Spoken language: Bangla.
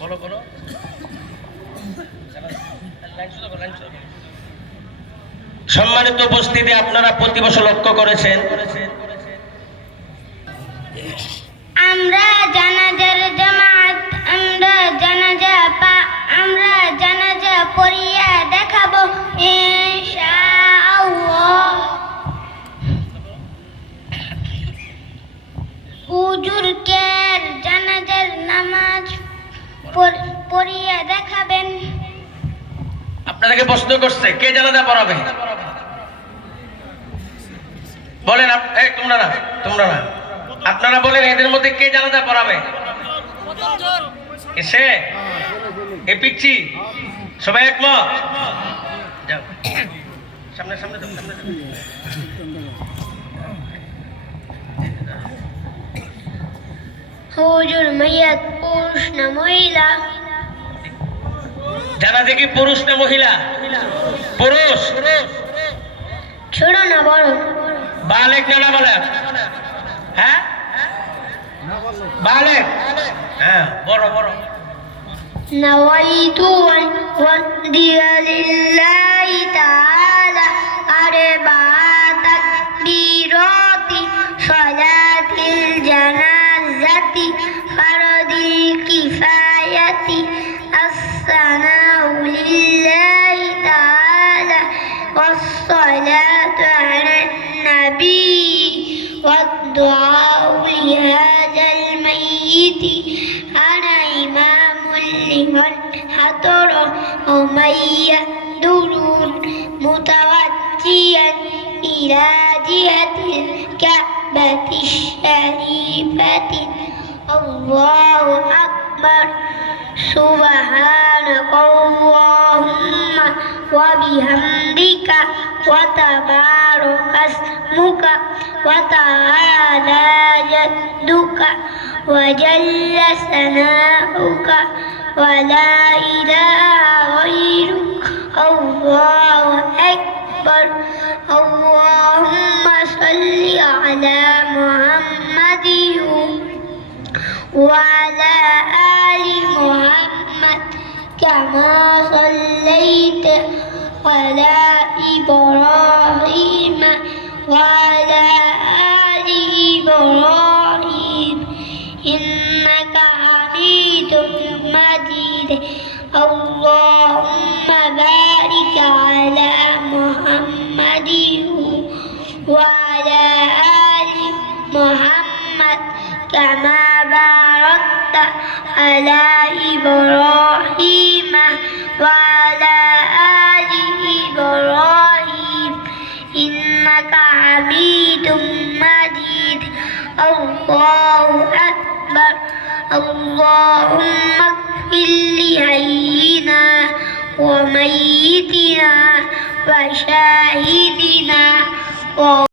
বলো বলো। সম্মানিত উপস্থিতি, আপনারা প্রতি বছর লক্ষ্য করেছেন আমরা জানাজার জামাত, আমরা জানাজা পড়িয়া দেখাবো ইনশাআল্লাহ। হুজুরকে জানাজার নামাজ পড়িয়া দেখাবেন। আপনাদেরকে প্রশ্ন করছে, কে জানাজা পড়াবে? বলেন। তোমরা না আপনারা বলেন, এদের মধ্যে কে জানাজা পড়াবে? এসে এ পিচ্ছি সবাই একমত? যাও সামনে সামনে সামনে। হুজুর মাইয়াত পুরুষ না মহিলা? জানাজা কি পুরুষ না মহিলা? পুরুষ। ছোট না বড়? বালেক না বালেক? হ্যাঁ বালেক। হ্যাঁ বড় বড়। نويت أن أهدي لله تعالى أربع تكبيرات صلاة الجنازة فرض الكفاية الثناء لله تعالى والصلاة على النبي والدعاء لهذا الميت. أنا إمام لمن حضر ومن يحضرون متوجها إلى جهة الكعبة الشريفة. الله أكبر. سبحانك اللهم وبحمدك وتبارك اسمك وتعالى جدك وجل ثناؤك ولا إله غيرك. الله أكبر. اللهم صل على محمد وعلى آل محمد كما صليت على إبراهيم وعلى آل إبراهيم إنك حميد مجيد. اللهم بارك على محمد وعلى آل محمد كما باركت على إبراهيم وعلى آل إبراهيم إنك حميد مجيد. الله أكبر. اللهم اغفر لحينا وميتنا وشاهدنا